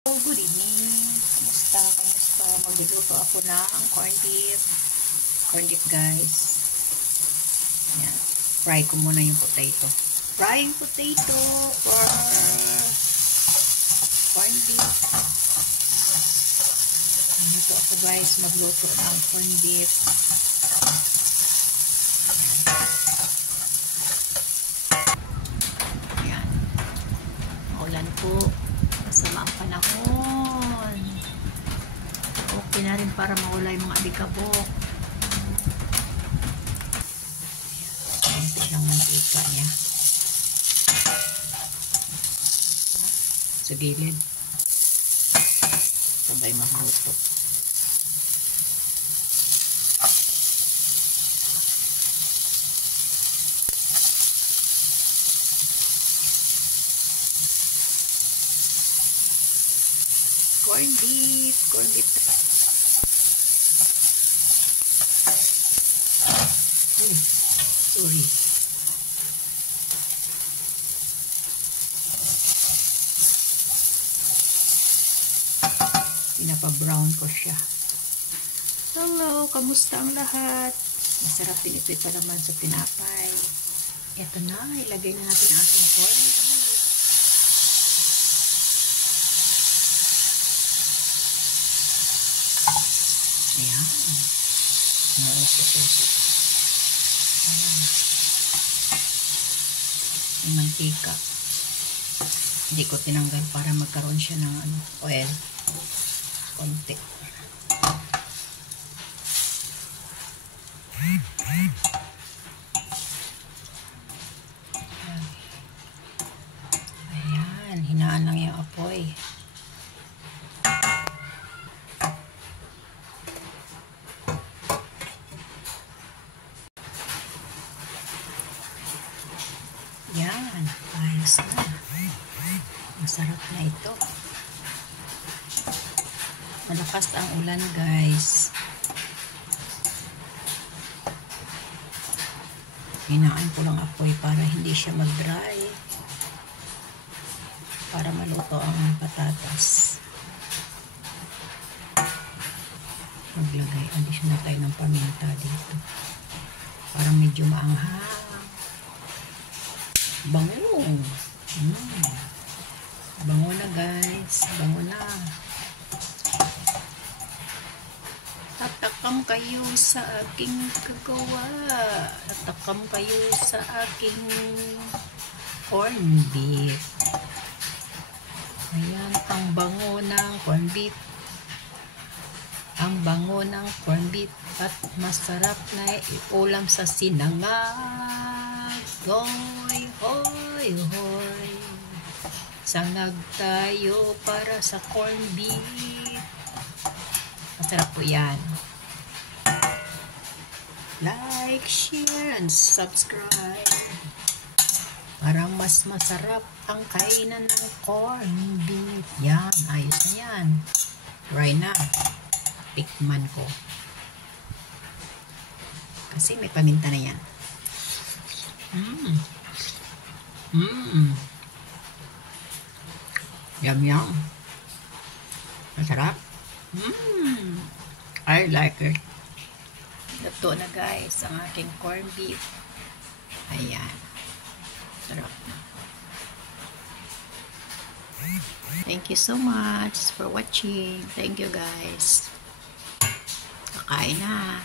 Good evening. Kamusta? Magluluto ako ng corned beef. Corned beef, guys. Ayan. Fry ko muna yung potato. Frying potato for corned beef. Dito ako, guys, magluto ng corned beef. Ayan. Maulan po. Masama ang panahon. Okay na rin para mawala yung mga alikabok. Konti lang mantika niya. Sa gilid. Sabay magluto. Corned beef. Ay, sorry. Pinapa-brown ko siya. Hello, kamusta ang lahat? Masarap din ito naman sa tinapay. Ito na, ilagay na natin ang ating corned beef. Ayan. Nauso-uso. Ayan. May mantika. Hindi ko tinanggal para magkaroon siya ng oil. Konti. Ayan. Hinaan lang yung apoy. Yan, ayos na. Masarap na ito. Malakas ang ulan, guys. Hinaan ko lang apoy para hindi siya mag-dry. Para maluto ang patatas. Maglagay. Additional tayo ng paminta dito. Para medyo maanghang. Bango. Bango na, guys. Bango na. Tatakam kayo sa aking kagawa. Tatakam kayo sa aking corned beef. Ayan, ang bango ng corned beef. Ang bango ng corned beef at masarap na iulam sa sinangag. Hoy, hoy, hoy. Sangag tayo para sa corned beef. Masarap po yan. Like, share, and subscribe. Para mas masarap ang kainan ng corned beef. Yan, ayos na yan. Try na. Tikman ko. Kasi may paminta na yan. Yum, yum. Masarap. I like it. Luto na, guys, ang aking corned beef. Ayan. Sarap na. Thank you so much for watching. Thank you, guys. Kakain na.